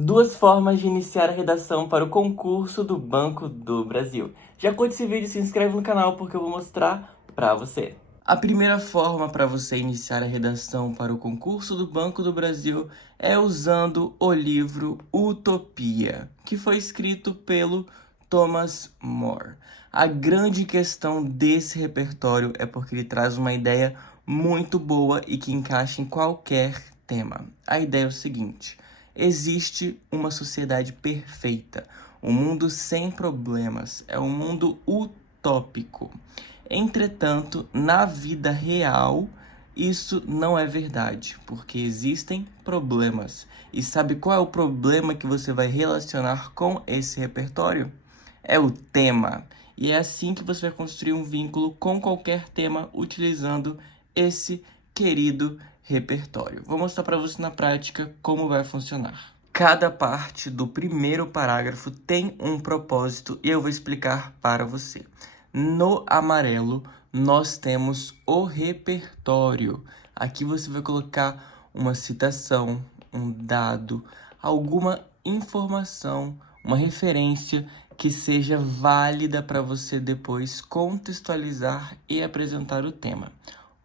Duas formas de iniciar a redação para o concurso do Banco do Brasil. Já curte esse vídeo e se inscreve no canal porque eu vou mostrar pra você. A primeira forma para você iniciar a redação para o concurso do Banco do Brasil é usando o livro Utopia, que foi escrito pelo Thomas More. A grande questão desse repertório é porque ele traz uma ideia muito boa e que encaixa em qualquer tema. A ideia é o seguinte: existe uma sociedade perfeita, um mundo sem problemas, é um mundo utópico. Entretanto, na vida real, isso não é verdade, porque existem problemas. E sabe qual é o problema que você vai relacionar com esse repertório? É o tema. E é assim que você vai construir um vínculo com qualquer tema utilizando esse querido repertório. Vou mostrar para você na prática como vai funcionar. Cada parte do primeiro parágrafo tem um propósito e eu vou explicar para você. No amarelo, nós temos o repertório. Aqui você vai colocar uma citação, um dado, alguma informação, uma referência que seja válida para você depois contextualizar e apresentar o tema.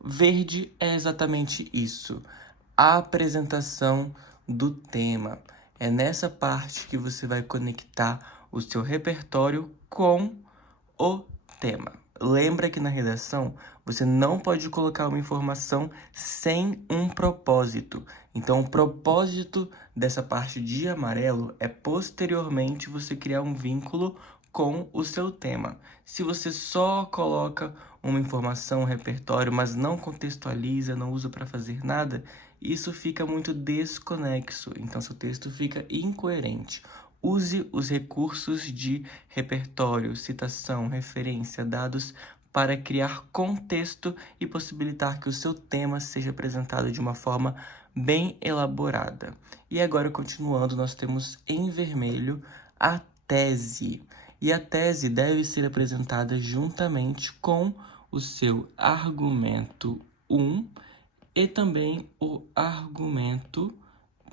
Verde é exatamente isso, a apresentação do tema. É nessa parte que você vai conectar o seu repertório com o tema. Lembra que na redação você não pode colocar uma informação sem um propósito. Então, o propósito dessa parte de amarelo é posteriormente você criar um vínculo com o seu tema. Se você só coloca uma informação, um repertório, mas não contextualiza, não usa para fazer nada, isso fica muito desconexo. Então, seu texto fica incoerente. Use os recursos de repertório, citação, referência, dados para criar contexto e possibilitar que o seu tema seja apresentado de uma forma bem elaborada. E agora, continuando, nós temos em vermelho a tese. E a tese deve ser apresentada juntamente com o seu argumento 1 e também o argumento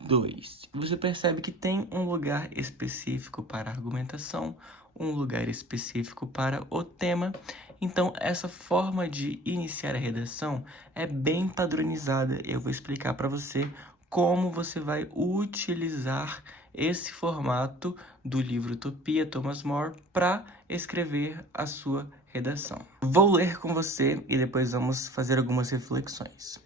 2. Você percebe que tem um lugar específico para a argumentação, um lugar específico para o tema. Então, essa forma de iniciar a redação é bem padronizada. Eu vou explicar para você como você vai utilizar esse formato do livro Utopia, Thomas More, para escrever a sua redação. Vou ler com você e depois vamos fazer algumas reflexões.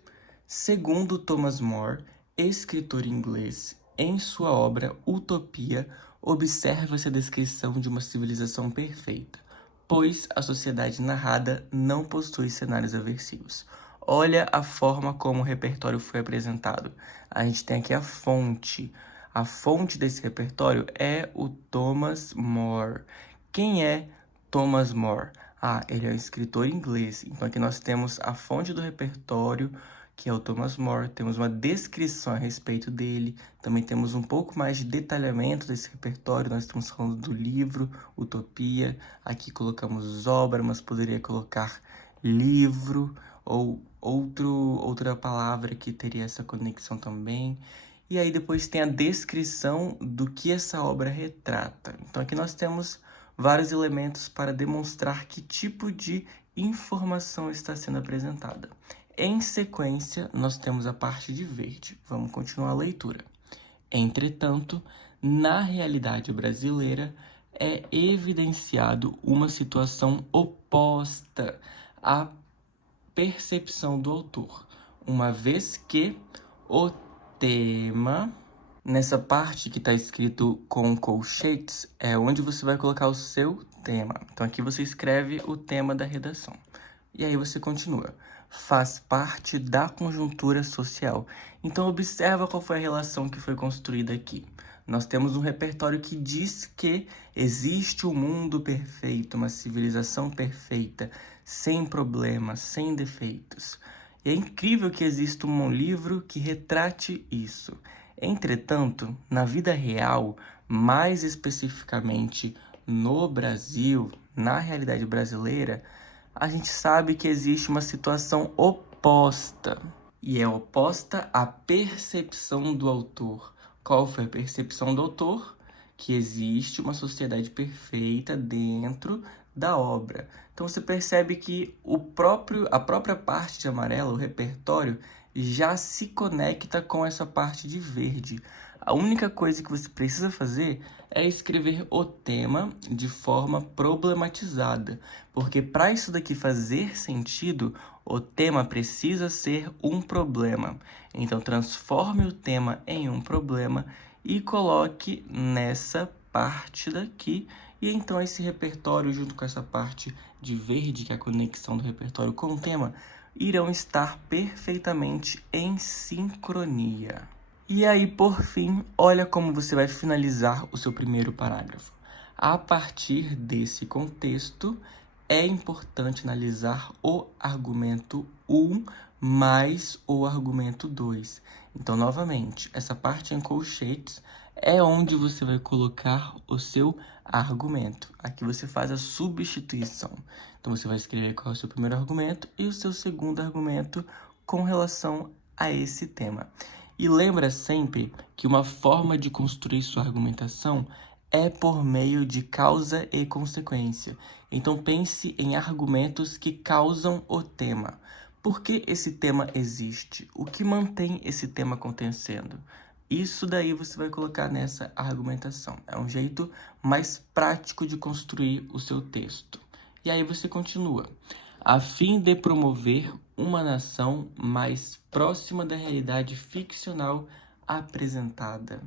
Segundo Thomas More, escritor inglês, em sua obra Utopia, observa-se a descrição de uma civilização perfeita, pois a sociedade narrada não possui cenários aversivos. Olha a forma como o repertório foi apresentado. A gente tem aqui a fonte. A fonte desse repertório é o Thomas More. Quem é Thomas More? Ele é um escritor inglês. Então aqui nós temos a fonte do repertório, que é o Thomas More, temos uma descrição a respeito dele, também temos um pouco mais de detalhamento desse repertório, nós estamos falando do livro Utopia, aqui colocamos obra, mas poderia colocar livro ou outra palavra que teria essa conexão também. E aí depois tem a descrição do que essa obra retrata. Então aqui nós temos vários elementos para demonstrar que tipo de informação está sendo apresentada. Em sequência, nós temos a parte de verde. Vamos continuar a leitura. Entretanto, na realidade brasileira, é evidenciado uma situação oposta à percepção do autor, uma vez que o tema, nessa parte que está escrito com colchetes, é onde você vai colocar o seu tema. Então, aqui você escreve o tema da redação. E aí você continua. Faz parte da conjuntura social. Então, observa qual foi a relação que foi construída aqui. Nós temos um repertório que diz que existe um mundo perfeito, uma civilização perfeita, sem problemas, sem defeitos. E é incrível que exista um livro que retrate isso. Entretanto, na vida real, mais especificamente no Brasil, na realidade brasileira, a gente sabe que existe uma situação oposta. E é oposta à percepção do autor. Qual foi a percepção do autor? Que existe uma sociedade perfeita dentro da obra. Então você percebe que a própria parte de amarelo, o repertório, já se conecta com essa parte de verde. A única coisa que você precisa fazer é escrever o tema de forma problematizada, porque para isso daqui fazer sentido, o tema precisa ser um problema. Então transforme o tema em um problema e coloque nessa parte daqui. E então esse repertório, junto com essa parte de verde, que é a conexão do repertório com o tema, irão estar perfeitamente em sincronia. E aí, por fim, olha como você vai finalizar o seu primeiro parágrafo. A partir desse contexto, é importante analisar o argumento 1 mais o argumento 2. Então, novamente, essa parte em colchetes é onde você vai colocar o seu argumento. Aqui você faz a substituição. Então, você vai escrever qual é o seu primeiro argumento e o seu segundo argumento com relação a esse tema. E lembra sempre que uma forma de construir sua argumentação é por meio de causa e consequência. Então pense em argumentos que causam o tema. Por que esse tema existe? O que mantém esse tema acontecendo? Isso daí você vai colocar nessa argumentação. É um jeito mais prático de construir o seu texto. E aí você continua. A fim de promover uma nação mais próxima da realidade ficcional apresentada.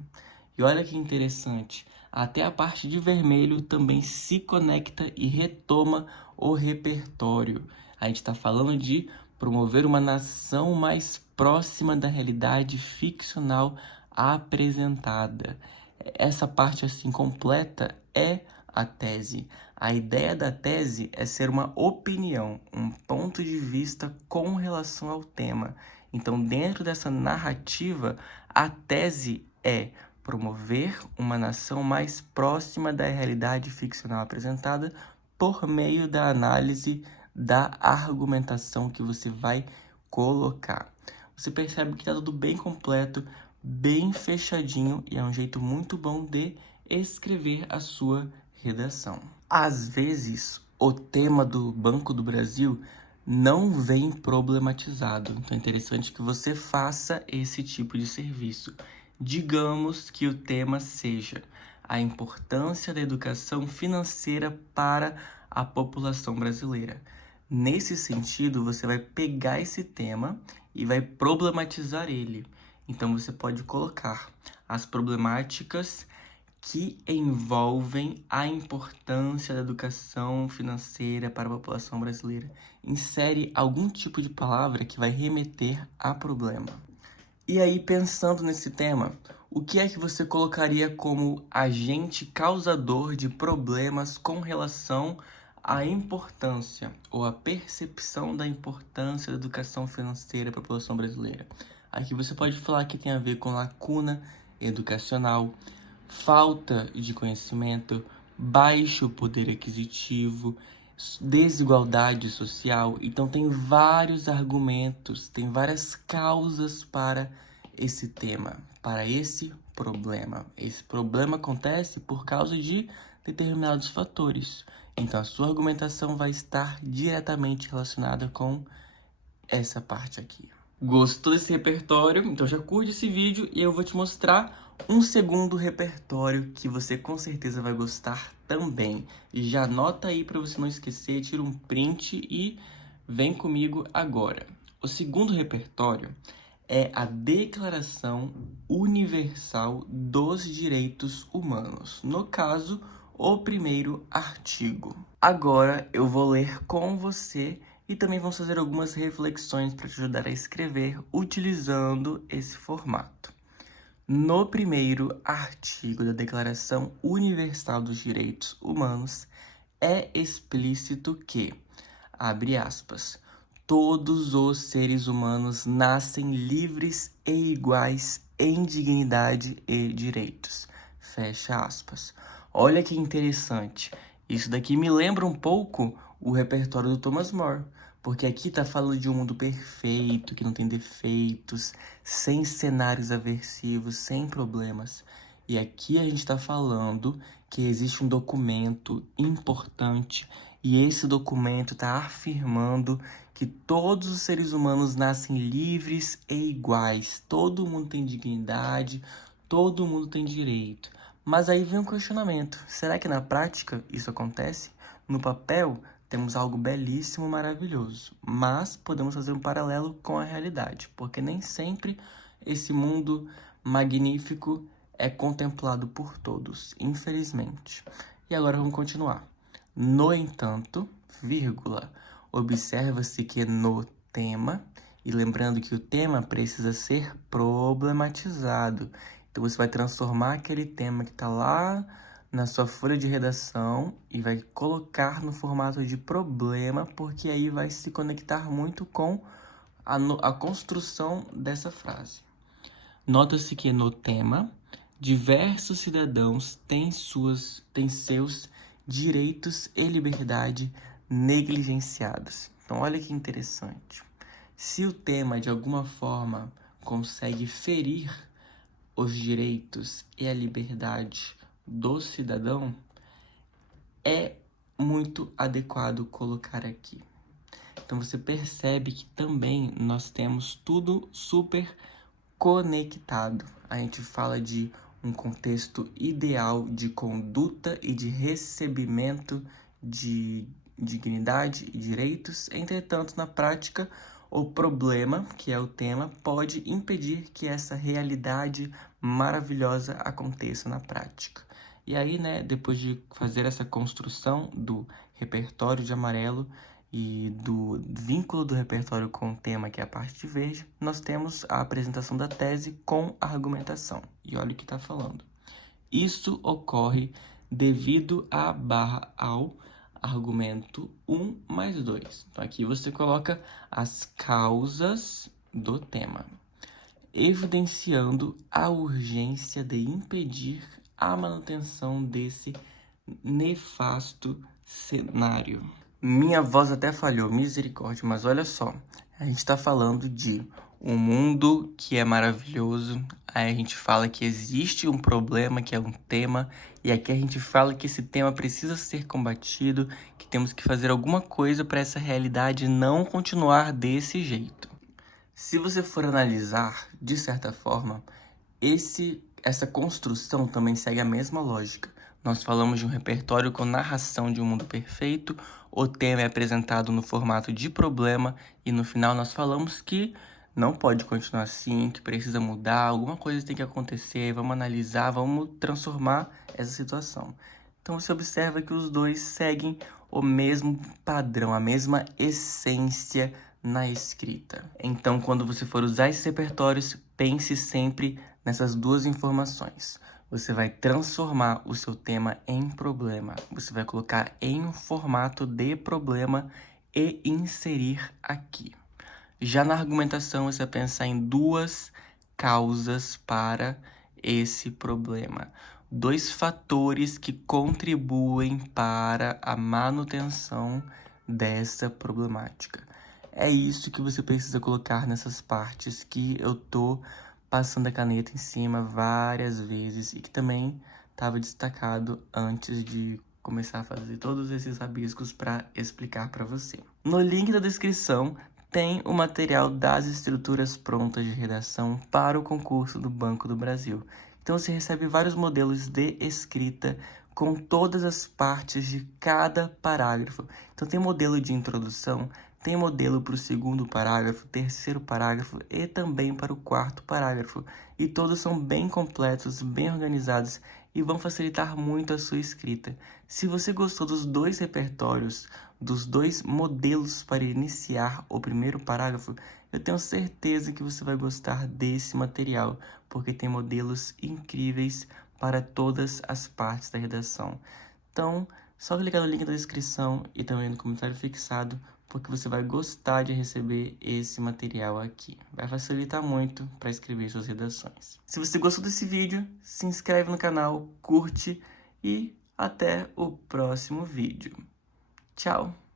E olha que interessante, até a parte de vermelho também se conecta e retoma o repertório. A gente está falando de promover uma nação mais próxima da realidade ficcional apresentada. Essa parte assim completa é a tese. A ideia da tese é ser uma opinião, um ponto de vista com relação ao tema. Então, dentro dessa narrativa, a tese é promover uma nação mais próxima da realidade ficcional apresentada por meio da análise da argumentação que você vai colocar. Você percebe que está tudo bem completo, bem fechadinho e é um jeito muito bom de escrever a sua redação. Às vezes, o tema do Banco do Brasil não vem problematizado, então é interessante que você faça esse tipo de serviço. Digamos que o tema seja a importância da educação financeira para a população brasileira. Nesse sentido, você vai pegar esse tema e vai problematizar ele. Então, você pode colocar as problemáticas que envolvem a importância da educação financeira para a população brasileira. Insere algum tipo de palavra que vai remeter a problema. E aí, pensando nesse tema, o que é que você colocaria como agente causador de problemas com relação à importância ou à percepção da importância da educação financeira para a população brasileira? Aqui você pode falar que tem a ver com lacuna educacional, falta de conhecimento, baixo poder aquisitivo, desigualdade social. Então tem vários argumentos, tem várias causas para esse tema, para esse problema. Esse problema acontece por causa de determinados fatores. Então a sua argumentação vai estar diretamente relacionada com essa parte aqui. Gostou desse repertório? Então já curte esse vídeo e eu vou te mostrar um segundo repertório que você com certeza vai gostar também. Já anota aí para você não esquecer, tira um print e vem comigo agora. O segundo repertório é a Declaração Universal dos Direitos Humanos. No caso, o primeiro artigo. Agora eu vou ler com você e também vamos fazer algumas reflexões para te ajudar a escrever utilizando esse formato. No primeiro artigo da Declaração Universal dos Direitos Humanos, é explícito que, abre aspas, todos os seres humanos nascem livres e iguais em dignidade e direitos. Fecha aspas. Olha que interessante. Isso daqui me lembra um pouco o repertório do Thomas More, Porque aqui tá falando de um mundo perfeito, que não tem defeitos, sem cenários aversivos, sem problemas. E aqui a gente tá falando que existe um documento importante e esse documento tá afirmando que todos os seres humanos nascem livres e iguais. Todo mundo tem dignidade, todo mundo tem direito. Mas aí vem um questionamento. Será que na prática isso acontece? No papel, temos algo belíssimo, maravilhoso, mas podemos fazer um paralelo com a realidade, porque nem sempre esse mundo magnífico é contemplado por todos, infelizmente. E agora vamos continuar. No entanto, vírgula, observa-se que no tema, e lembrando que o tema precisa ser problematizado. Então você vai transformar aquele tema que está lá na sua folha de redação e vai colocar no formato de problema, porque aí vai se conectar muito com a construção dessa frase. Nota-se que no tema, diversos cidadãos têm seus direitos e liberdade negligenciados. Então, olha que interessante. Se o tema, de alguma forma, consegue ferir os direitos e a liberdade do cidadão, é muito adequado colocar aqui. Então você percebe que também nós temos tudo super conectado. A gente fala de um contexto ideal de conduta e de recebimento de dignidade e direitos. Entretanto, na prática, o problema, que é o tema, pode impedir que essa realidade maravilhosa aconteça na prática. E aí, né, depois de fazer essa construção do repertório de amarelo e do vínculo do repertório com o tema, que é a parte de verde, nós temos a apresentação da tese com a argumentação. E olha o que está falando. Isso ocorre devido à barra ao argumento 1 mais 2. Então, aqui você coloca as causas do tema, evidenciando a urgência de impedir a manutenção desse nefasto cenário. Minha voz até falhou, misericórdia, mas olha só, a gente está falando de um mundo que é maravilhoso, aí a gente fala que existe um problema, que é um tema, e aqui a gente fala que esse tema precisa ser combatido, que temos que fazer alguma coisa para essa realidade não continuar desse jeito. Se você for analisar, de certa forma, essa construção também segue a mesma lógica. Nós falamos de um repertório com narração de um mundo perfeito, o tema é apresentado no formato de problema e no final nós falamos que não pode continuar assim, que precisa mudar, alguma coisa tem que acontecer, vamos analisar, vamos transformar essa situação. Então você observa que os dois seguem o mesmo padrão, a mesma essência na escrita. Então, quando você for usar esses repertórios, pense sempre nessas duas informações. Você vai transformar o seu tema em problema. Você vai colocar em um formato de problema e inserir aqui. Já na argumentação, você vai pensar em duas causas para esse problema. Dois fatores que contribuem para a manutenção dessa problemática. É isso que você precisa colocar nessas partes que eu tô passando a caneta em cima várias vezes e que também estava destacado antes de começar a fazer todos esses rabiscos para explicar para você. No link da descrição tem o material das estruturas prontas de redação para o concurso do Banco do Brasil. Então você recebe vários modelos de escrita com todas as partes de cada parágrafo. Então tem modelo de introdução, tem modelo para o segundo parágrafo, terceiro parágrafo e também para o quarto parágrafo. E todos são bem completos, bem organizados e vão facilitar muito a sua escrita. Se você gostou dos dois repertórios, dos dois modelos para iniciar o primeiro parágrafo, eu tenho certeza que você vai gostar desse material, porque tem modelos incríveis para todas as partes da redação. Então, só clicar no link da descrição e também no comentário fixado, porque você vai gostar de receber esse material aqui. Vai facilitar muito para escrever suas redações. Se você gostou desse vídeo, se inscreve no canal, curte e até o próximo vídeo. Tchau!